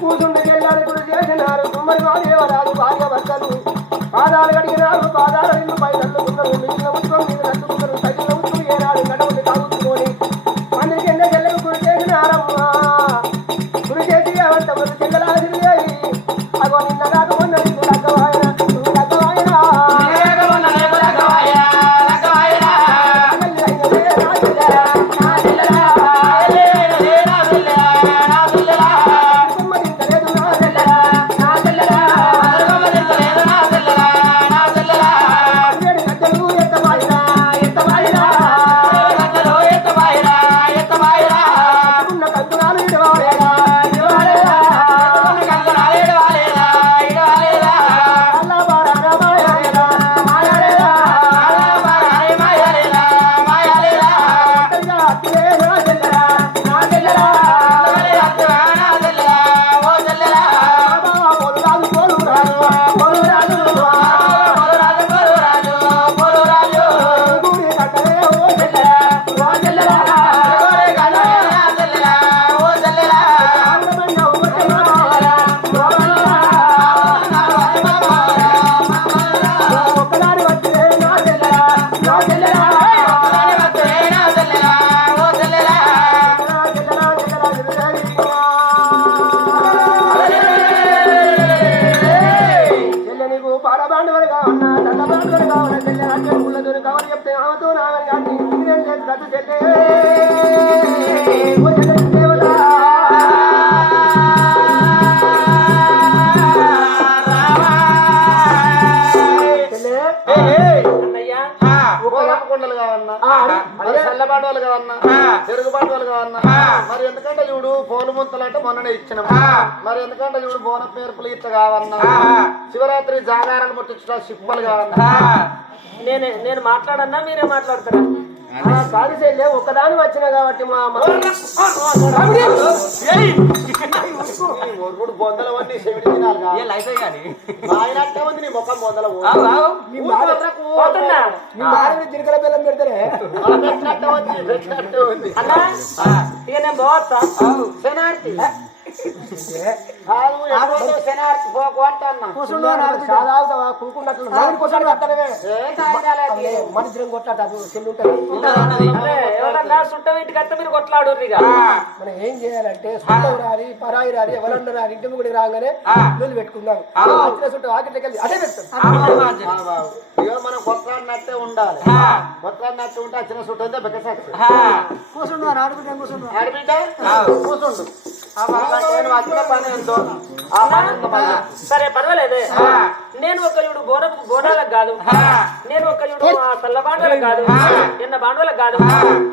కూతుండే చెల్లాలి గురి చేసినారు కుమ్మరి మాదేవరాలు భార్య భర్తలు పాదాలు కడిగినారు పాదాలు నిన్ను పై తల్లుకున్నారు మిగిలిన ఉత్సవం మీద తల్లుకున్నారు తగిన ఉత్సవం ఏనాడు నడవని తాగుతుకొని అందరికి ఎండ చెల్లకు గురి చేసినారమ్మా గురి చేసి అవంత ముందు చెల్లలాది అగో నిన్న కాకపోయినా నీకు లగ్గవాయన నువ్వు లగ్గవాయనా చల్లబాటు కావన్నా చెరుగుబాటు వాళ్ళు కావన్నా మరి ఎందుకంటే చూడు పోలు ముంతలు అంటే మొన్ననే ఇచ్చినాం మరి ఎందుకంటే చూడు బోన పేర్పులు ఇట్లా కావన్నా శివరాత్రి జాగారాలు ముట్టించడం సిప్పలు కావన్నా నేను మాట్లాడన్నా మీరే మాట్లాడతారా కాదు చెల్లె ఒక్కదాని వచ్చినా కాబట్టి మా బొందలవన్నీ చెవిడి తినాలి ఆయన ఉంది నీ ముఖం బొందల జిరకల బెల్లం పెడతారే ఉంది ఇక నేను పోవచ్చా శనార్థి మనిద్దరం కొట్లాట మీరు కొట్లాడు మనం ఏం చేయాలంటే సుట్టం రాని పరాయి రాని ఎవరన్నా రాని ఇంటి కూడా రాగానే నీళ్ళు పెట్టుకుందాం వచ్చిన చుట్టూ ఆకిట్లకి వెళ్ళి అదే పెడతాం మనం కొట్లాడినట్టే ఉండాలి కొట్లాడినట్టు ఉంటే వచ్చిన చుట్టూ అంతా బెక్కసాక్షి కూర్చుండు ఆడబిడ్డ కూర్చుండు ఆడబిడ్డ కూర్చుండు సరే పర్వాలేదే నేను ఒక ఇడు బోనాలకు కాదు నేను ఒక ఇడు సల్ల బాండలకు కాదు నిన్న బాండలకు కాదు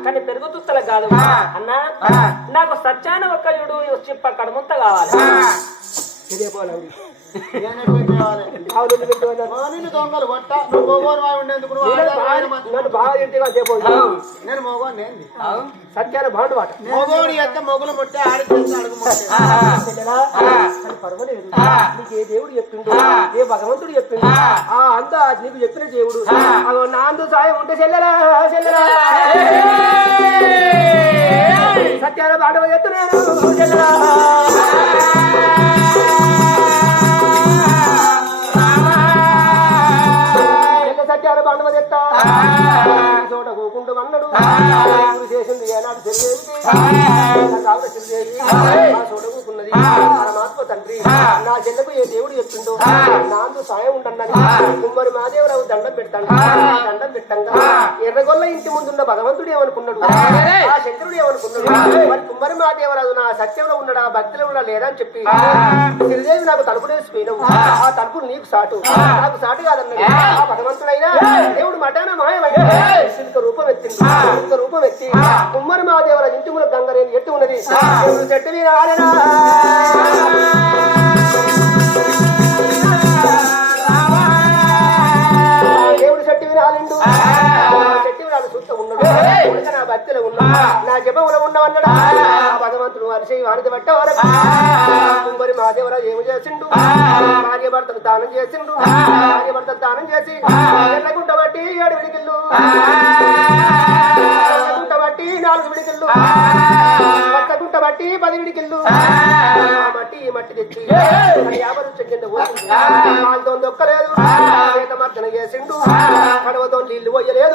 కానీ పెరుగు తుత్తలకు కాదు అన్నా నాకు సత్యాన ఒక ఇడు చిప్ప కడముంత కావాలి ఇదే పోలే దొంగలు కొట్ట నువ్వు ఉండేందుకు బాగా ఇంటిగా చెప్పు నేను మోగోని సత్యాన బాండు వాట మోగోడి యొక్క మొగులు ముట్టే ఆడి అడుగు పర్వాలేదు నీకు ఏ దేవుడు చెప్పిండు ఏ భగవంతుడు చెప్పిండు ఆ అంతా నీకు చెప్పిన దేవుడు నా అందు సాయం ఉంటే చెల్లెలా చెల్లెలా సత్యాన బాండవ చెప్తున్నాను చెల్లెలా సత్యాన బాండవ చెప్తా చోట కూకుంటూ అన్నాడు చేసింది ఏనాడు తెలియదు ఆ చోట కూకున్నది పరమాత్మ తండ్రి నా చెల్లకు ఏ దేవుడు చెప్పిండు నాందు సాయం ఉండన్నది కుమ్మరి మాదేవరావు దండం పెడతాడు దండం పెట్టంగా ఎర్రగొల్ల ఇంటి ముందున్న భగవంతుడు ఏమనుకున్నాడు ఆ శంకరుడు ఏమనుకున్నాడు మరి కుమ్మరి మాదేవరావు నా సత్యంలో ఉన్నాడా భక్తిలో ఉన్నా లేదా అని చెప్పి శ్రీదేవి నాకు తలుపు వేసిపోయినావు ఆ తలుపులు నీకు సాటు నాకు సాటు కాదన్నది ఆ భగవంతుడైనా దేవుడు మటాన మాయమైన రూపం ఎత్తింది రూపం ఎత్తి కుమ్మరి మహాదేవరాజు ఇంటి మూల గంగరేని ఎట్టు ఉన్నది చెట్టు మీద ఆడనా దేవుడు చెట్టు మీద ఆలిండు చెట్టు మీద చూస్తూ ఉన్నాడు నా భక్తిలో ఉన్నా నా జపంలో ఉన్నవన్నాడు భగవంతుడు అరిసే వానిది పట్ట వరకు కుమ్మరి మహాదేవరాజు ఏమి చేసిండు భార్య భర్తను దానం చేసిండు భార్య భర్తను దానం చేసి గుట్ట బట్టి ఏడు విడికిళ్ళు గుట్ట బట్టి తెచ్చిండు పచ్చగుంట మట్టి 10 కిల్లు మట్టి ఈ మట్టి తెచ్చి 50 రుచి కింద పోసిండు వాళ్ళతో దొక్కలేదు మర్దన చేసిండు కడవతో నీళ్లు పోయలేదు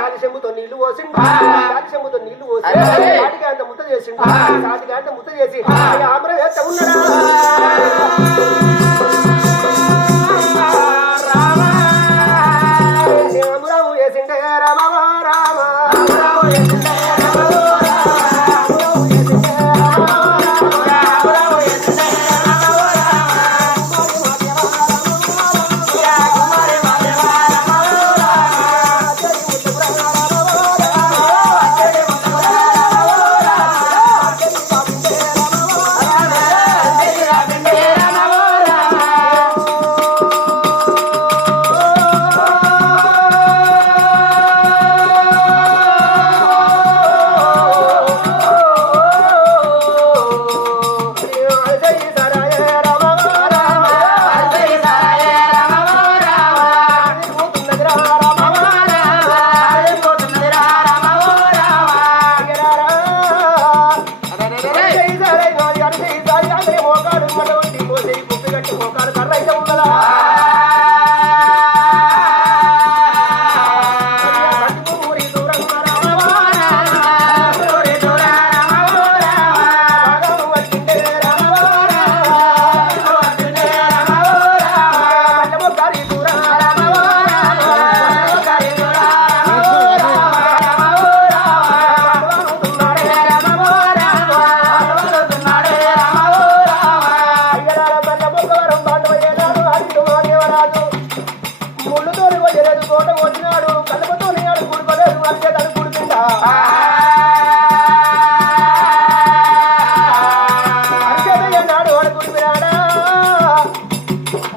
గాలి చెంబుతో నీళ్లు పోసిండు గాలి చెంబుతో నీళ్లు పోసి వాటికి అంత ముద్ద చేసిండు వాటికి అంత ముద్ద చేసి ఆమ్ర వేస్త ఉన్నాడా రామరావు వేసిండే రామ రామ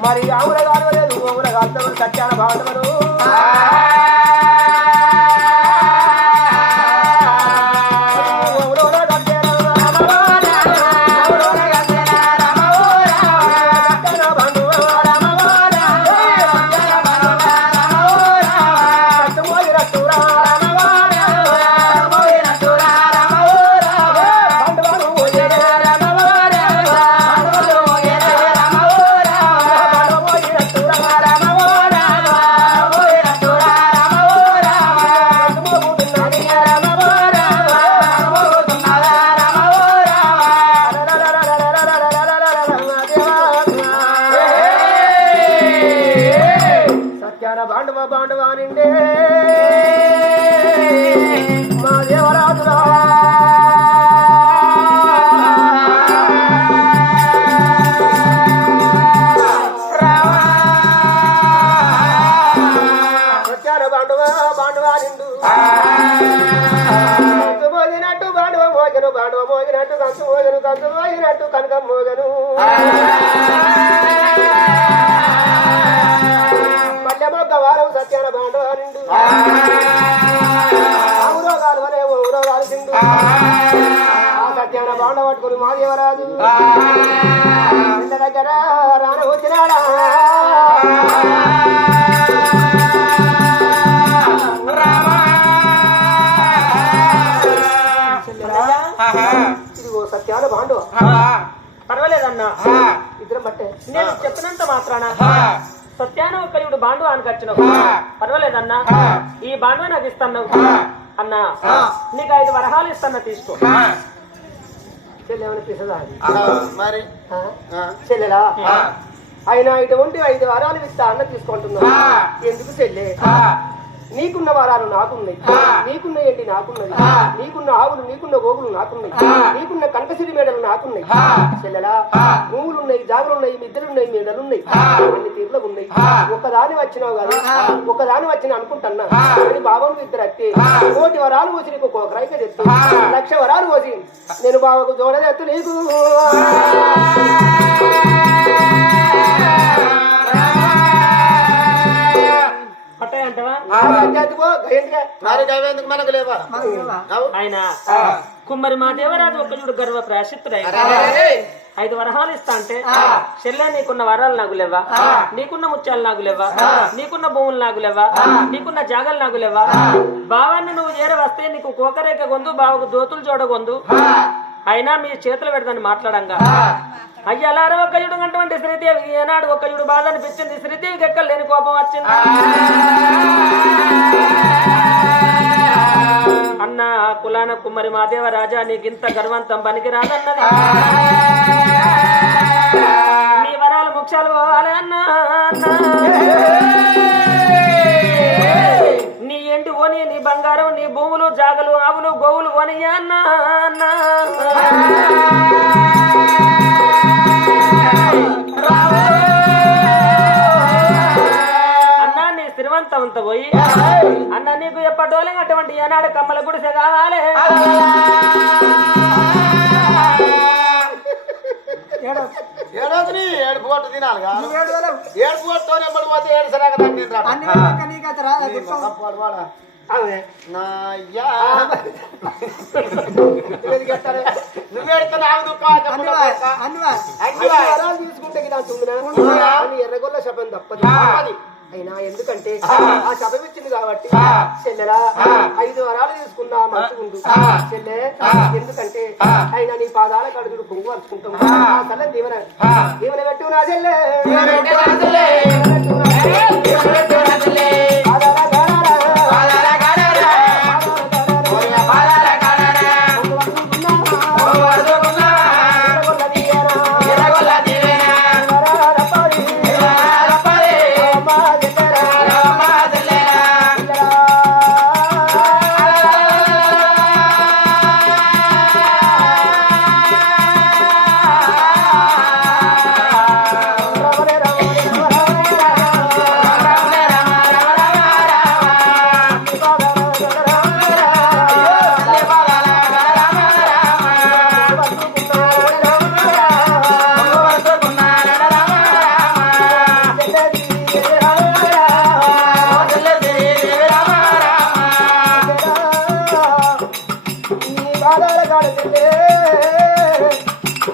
మరి ఆవుల కాలవలేదు ఓవుల కాలుతారు సత్యాన భాగవతమను బాండవా నిండే మా దేవరాజురా సత్యాన బాండవా నిండు మోగినట్టు బాండవ మోగినట్టు కంచు మోగినట్టు కనకం మోగను వారం సత్యాన బాండవా నిండు ఔరోగాలు వలే ఔరోగాలు తిండు ఆ సత్యాన బాండ పట్టుకుని మాదేవరాజు ఇంత దగ్గర రాన వచ్చినాడా ఇదిగో సత్యాన బాండవ పర్వాలేదన్నా ఇద్దరం బట్టే నేను చెప్పినంత మాత్రాన సత్యాన ఒక్కడు బాండు అనుకొచ్చినావు పర్వాలేదన్నా ఈ బాండు నాకు ఇస్తున్నావు అన్నా నీకు 5 వరహాలు ఇస్తున్నా తీసుకో చెల్లెమనిపిస్తుందా మరి చెల్లెలా ఆయన ఇటువంటి 5 వారాలు ఇస్తా అన్న తీసుకుంటున్నా ఎందుకు చెల్లె నీకున్న వారాలు నాకున్నాయి నీకున్న ఏంటి నాకున్నది నీకున్న ఆవులు నీకున్న గోగులు నాకున్నాయి నీకున్న కంటసిరి మేడలు నాకున్నాయి చెల్లెలా భూములున్నాయి జాగులున్నాయి మిద్దెలున్నాయి మేడలున్నాయి అన్ని తీర్లు ఉన్నాయి ఒక్కదాని వచ్చినావు కదా ఒక్కదాని వచ్చిన అనుకుంటున్నా అని బాబాను ఇద్దరు అత్తే 1,000 వరాలు పోసి నీకు ఒక రైక తెస్తూ 1,00,000 వరాలు పోసి నేను బాబాకు జోడదెత్తు నీకు మనకు లేవా ఆయన కుమ్మరి మా దేవరాజు ఒక చూడు గర్వ ప్రాశిత్తుడై 5 వరహాలు ఇస్తా అంటే చెల్లె నీకున్న వరాలు నాకు లేవా, నీకున్న ముత్యాలు నాకు లేవా, నీకున్న భూములు నాకు లేవా, నీకున్న జాగలు నాకు లేవా, బావాన్ని నువ్వు చేర వస్తే నీకు కోకరేక గొందు, బావకు దోతులు చూడగొందు, అయినా మీ చేతులు పెడతాను మాట్లాడంగా అయ్యలారా ఒక్క యుడు అటువంటి శ్రీదేవి ఏనాడు ఒక్క యుడు బాధ అనిపించింది, శ్రీదేవికి ఎక్కడ లేని కోపం వచ్చింది. అన్న కులాన కుమ్మరి మాదేవ రాజా నీకింత గర్వంతం పనికి రాదన్నది, నీ వరాలు ముఖ్యాలు పోవాలి అన్నా, నీ ఎండి ఓని, నీ బంగారం, నీ భూములు, జాగలు, ఆవులు, గోవులు ఓని అన్నా అన్నా నీ శ్రీమంతమంత పోయి అన్న నీకు ఎప్పటోలే అటువంటి ఏనాడు కమ్మల గుడిసె కావాలి. ఏడోది ఏడుపు కొట్టు తినాలి ఏడుపు కొట్టుకొని ఎప్పుడు పోతే ఏడు సరిగా తీసుకుంటే ఎర్రగొల్ల శపం తప్పదు. అయినా ఎందుకంటే ఆ శపం ఇచ్చింది కాబట్టి చెల్లెలా 5 వరాలు తీసుకున్నా మంచుకుంటు చెల్లె, ఎందుకంటే అయినా నీ పాదాల కడుగుడు పొంగు వరుచుకుంటాం అసలు దీవెన దీవెన పెట్టు నా చెల్లె.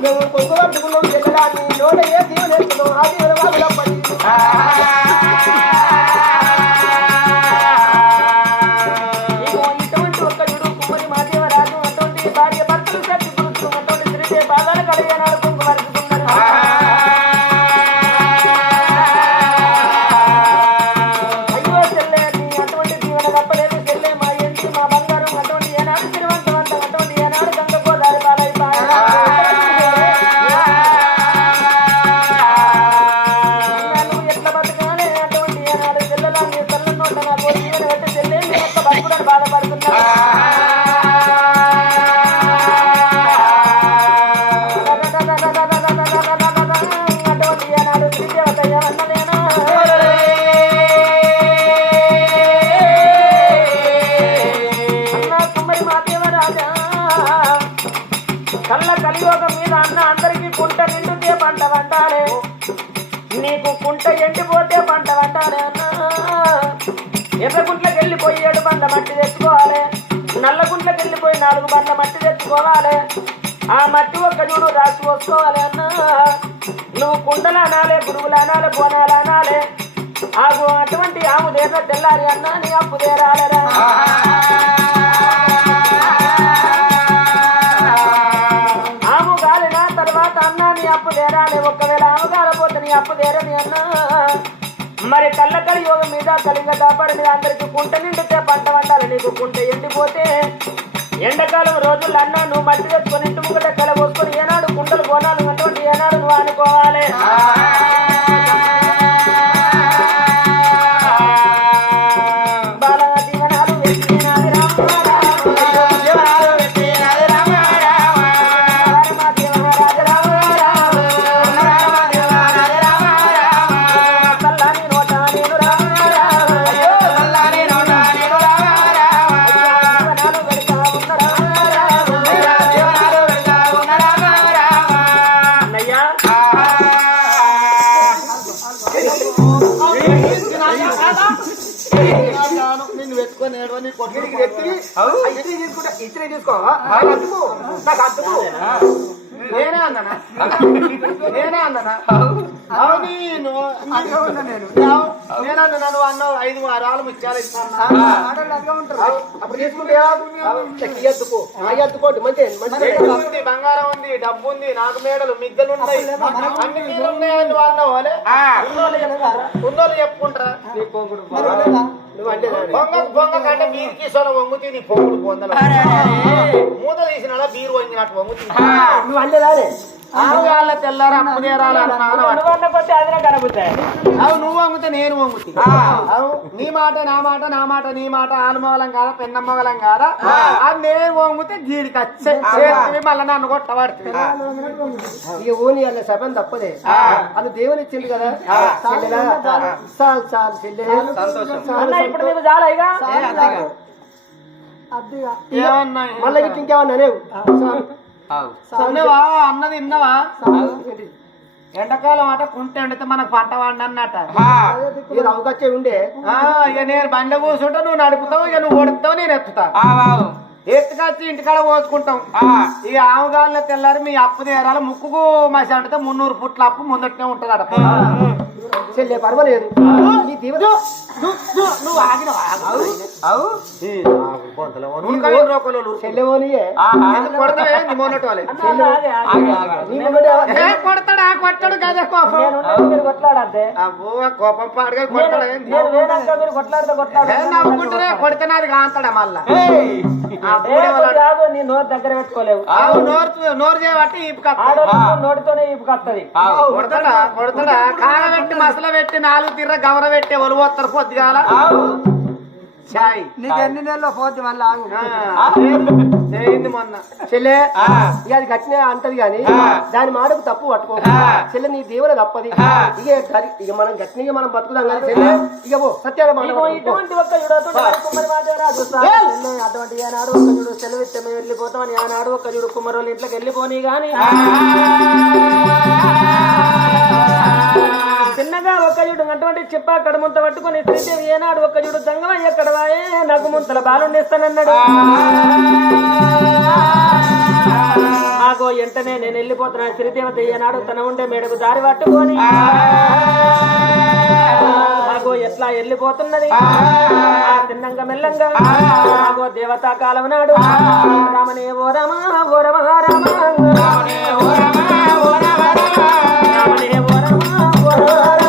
మేము పొంగు పట్టుకున్నాం చెల్లెలాన్ని నోట ఏ దీవెన వేస్తున్నాం ఆ దీవెన వాళ్ళు పడి ఇటువంటి ఒక్క చూడు కుమ్మరి మాదేవరాజు అటువంటి భార్య భర్తలు చర్చి గురుచు అటువంటి శ్రీదే పాదాలు కడిగినాడు పొంగు పరుచుకున్నారు. అయ్యో చెల్లె నీ అటువంటి దీవెన తప్పలేదు చెల్లె, మా ఎంటి మా బంగారం అటువంటి ఏనాడు తిరువంతవంతం అటువంటి ఏనాడు గంగ గోదావరి పాలైపోయి ఎట్లా బతకాలి అటువంటి ఏనాడు చెల్లెలా నీ తల్లి నోట నాకు దీవెన పెట్టి చెల్లె నీ యొక్క బతుకులను బాధపడుతున్నా. అటువంటి ఏనాడు శ్రీదేవత ఏమన్నలేనా అన్న కుమ్మరి మాదేవరాజా కళ్ళ కలియోగం మీద అన్న అందరికీ కుంట నిండితే పంట వంటాలే, నీకు కుంట ఎండిపోతే పంట వంటాలే అన్న. ఎర్రగుంట్లకి వెళ్ళిపోయి 7 బండ్ల మట్టి తెచ్చుకోవాలి, నల్లగుంట్లకి వెళ్ళిపోయి 4 బండ్ల మట్టి తెచ్చుకోవాలి, ఆ మట్టి ఒక్క చూడు రాసి పోసుకోవాలి అన్న. నువ్వు కుండలు అనాలే, గురువులు అనాలే, బోనాలు అనాలే, ఆగు అటువంటి ఆము దేర తెల్లారి అన్న నీ అప్పు దేరాలరా. ఆము గాలిన తర్వాత అన్న నీ అప్పు దేరాలి, ఒక్కవేళ ఆము కాలపోతే నీ అప్పు దేరని అన్న. మరి కళ్ళకలి యోగం మీద కలింగ కాపాడి మీద అందరికి కుంట నిండితే పంట వండాలి, నీకు కుంట ఎండిపోతే ఎండాకాలం రోజుల్లో అన్న నువ్వు మట్టి తెచ్చుకొని ఇంటి ముంగట కల పోసుకొని ఏనాడు కుండలు బోనాలు అటువంటి ఏనాడు నువ్వు అనుకోవాలి. బాల దీవనాలు వెచ్చినాది రామ వీడికి తెచ్చి ఇచ్చి తీసుకుంటా ఇచ్చి తీసుకో అద్దుకు నాకు అద్దుకు నేనే అన్నానా నేనన్నా నువ్వు అన్నావు 5-6 ఆలు ముత్యాలు ఇస్తాను అప్పుడు తీసుకుంటే అద్దుకో అద్దుకోండి మంచి ఉంది, బంగారం ఉంది, డబ్బు ఉంది, నాకు మేడలు మిద్దెలు ఉన్నాయి, అన్ని మీరు ఉన్నాయని నువ్వు అన్నావు అలే ఉన్నోళ్ళు చెప్పుకుంటారా నువ్వు అంటే బొంగ కంటే బీరు కీసోలో వంగుతీ నీ పొంగుడు పొందలు మూత తీసిన బీరు వంగినట్టు వంగుతీ నువ్వు అంటే రాలే ఆవుగాళ్ళ తెల్లారు అప్పు తీరాలన్నాను అవు నువ్వు వంగుతే నేను వంగుతీ అవు నీ మాట నా మాట నా మాట నీ మాట ఆలుమగలం కాదా పెన్నమ్మగలం కాదా అది నేను వంగుతే గీడికి వచ్చే మళ్ళీ నన్ను కొట్టబడుతుంది ఇక ఓని అన్న సభం తప్పదే అది దేవుని ఇచ్చింది కదా చాలు చాలు చెల్లె ఇప్పుడు మీకు చాలా ఇక ఏమన్నా మళ్ళీ ఇంకేమన్నా అనేవు చదివా అన్నది విన్నవా ఎండాకాలం అట కుంట ఎండితే మనకు పంట వండి అన్నట ఇది అవకాశం ఉండే ఇక నేను బండ కూర్చుంటా నువ్వు నడుపుతావు ఇక నువ్వు కొడుతావు నేను ఎత్తుతా ఎత్తుకొచ్చి ఇంటికాడ పోసుకుంటాం ఇక ఆవుగాళ్ళ తెల్లారి మీ అప్పు తీరాలి ముక్కుకు మసి అంటే 300 ఫుట్ల అప్పు ముందటనే ఉంటది అట చెల్లె పర్వాలేదు నీ దీవెన నువ్వు ఆగినవా చెల్లె ఓనియే కొడతాడా కొట్టాడు కదా కోపం మీరు కొట్లాడద్దే అబ్బో కోపం పాడుగా కొడతాడు మీరు కొట్లాడితే కొట్లాడు నవ్వుకుంటేనే కొడుతున్నది కాంతాడా మళ్ళా కాదు నీ నోరు దగ్గర పెట్టుకోలేవు నోరు చేయబట్టి నోటితోనే ఇప్పుకొత్తది కొడతాడా కాగబెట్టి మసల పెట్టి 4 తిర్ర గవర పెట్టి ఒలిపోతారు పొద్దుగాల చాయ్ నీకు ఎన్ని నెలల్లో పోద్ది మళ్ళీ చేయింది మొన్న చెల్లె ఇక అది గట్టినే అంటది గాని దాని మాటకు తప్పు పట్టుకో చెల్లె నీ దేవుల తప్పది ఇక మనం గట్టిగా మనం బతుకుదాం కానీ చెల్లె ఇక పో సత్యాల మాట ఇటువంటి ఒక్క అటువంటి ఏనాడు ఒక్క చూడు సెలవిస్తే మేము వెళ్ళిపోతామని ఆనాడు ఒక్క చూడు కుమ్మరోళ్ళ ఇంట్లోకి వెళ్ళిపోని గాని చిన్నగా ఒక్క చూడు అటువంటి చెప్ప కడముంత పట్టుకుని శ్రీదేవి ఏనాడు ఒక్క చూడు జంగమయ్య కడవాయే నాకు ముంతల బాలుండిస్తానన్నాడు ఆగో వెంటనే నేను వెళ్ళిపోతున్నా శ్రీదేవత ఏనాడు తన ఉండే మేడకు దారి పట్టుకొని ఆగో ఎట్లా వెళ్ళిపోతున్నది చిన్నంగా మెల్లంగా ఆగో దేవతా కాలం నాడు రామనే ఓ రమ ఓ రమ రామ రామనే ఓ రమ ఓ రమ రామనే ఓ రమ ఓ రమ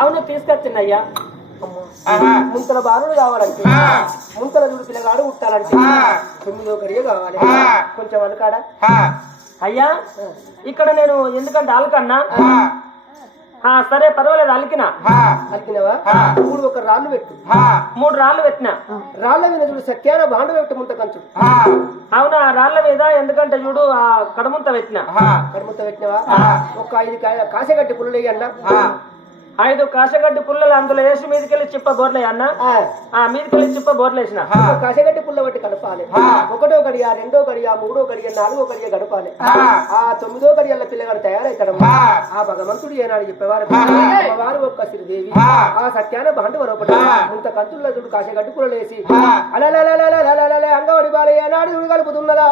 అవును తీసుకొచ్చినయ్యా ముంతల బాలుడు కావాలంటే ముంతల చూడు పిల్లగాడు ఉట్టాలంటే 9వ గడియ కావాలి కొంచెం అనుకాడా అయ్యా ఇక్కడ నేను ఎందుకంటే అలకన్నా సరే పర్వాలేదు అలికినవా 3 ఒక రాళ్ళు పెట్టు 3 రాళ్ళు పెట్టినా రాళ్ళ మీద చూడు సత్యాన బాండ పెట్టు ముంత కంచు అవునా రాళ్ళ మీద ఎందుకంటే చూడు ఆ కడముంత పెట్టినా పెట్టినవా ఒక 5 కాసగట్టి పుల్లయ్యి అన్న 5 కాశగడ్డి పుల్లలు అందులో వేసి మీదకెళ్ళి చిప్ప బోర్లే అన్న ఆ మీదకెళ్ళి చిప్ప బోర్లు వేసిన కసగడ్డి పుల్ల బట్టి కలపాలి 1వ గడియ 2వ గడియ 3వ గడియ 4వ గడియ గడపాలి ఆ 9వ గడియల్ల పిల్లగాడు తయారవుతాడు ఆ భగవంతుడు ఏనాడు చెప్పేవారు అమ్మవారు ఒక్క శ్రీదేవి ఆ సత్యాన బాండు వరపడి ఇంత కంతుల్లో చూడు కాశగడ్డి పుల్లలు వేసి అలా అంగవడి బాలే ఏనాడు చూడు కలుపుతున్నదా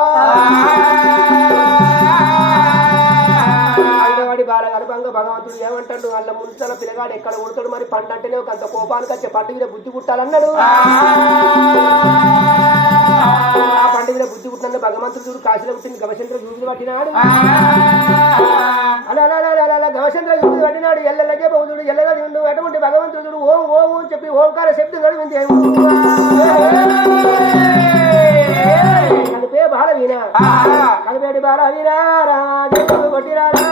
అంగవాడి బాల కలపంగా భగవంతుడు ఏమంటాడు వాళ్ళ ముందుల పిల్లగాడు ఎక్కడ కొడతాడు మరి పంట అంటేనే ఒక అంత కోపానికి వచ్చే పంట మీద బుద్ధి కుట్టాలన్నాడు ఆ పంట మీద బుద్ధి కుట్టిన భగవంతుడు చూడు కాశీలో పుట్టిన గవచంద్ర జూబిని పట్టినాడు అలా గవచంద్ర జూబిని పట్టినాడు ఎల్లెల్లకే బౌద్ధుడు ఎల్లగా నిండు అటువంటి భగవంతుడు చూడు ఓం ఓం అని చెప్పి ఓంకార శబ్దం గడిపింది కలిపే బాల వీణ కలిపేటి బాల వీరా రాజు కొట్టిరాడా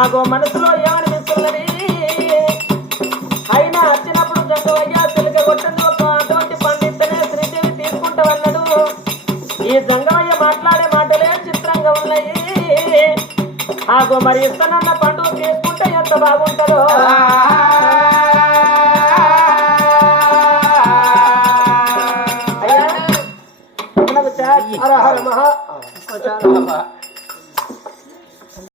ఆగో మనసులో ఏమనిపిస్తున్నది అయినా వచ్చినప్పుడు జంగవయ్యా తెలుగు కొట్టండి ఒక అటువంటి పండితనే శ్రీదేవి తీసుకుంటామన్నాడు ఈ జంగవయ్య మాట్లాడే మాటలే చిత్రంగా ఉన్నాయి ఆగో మరి ఇస్తానన్న పండుగ తీసుకుంటే ఎంత బాగుంటుందో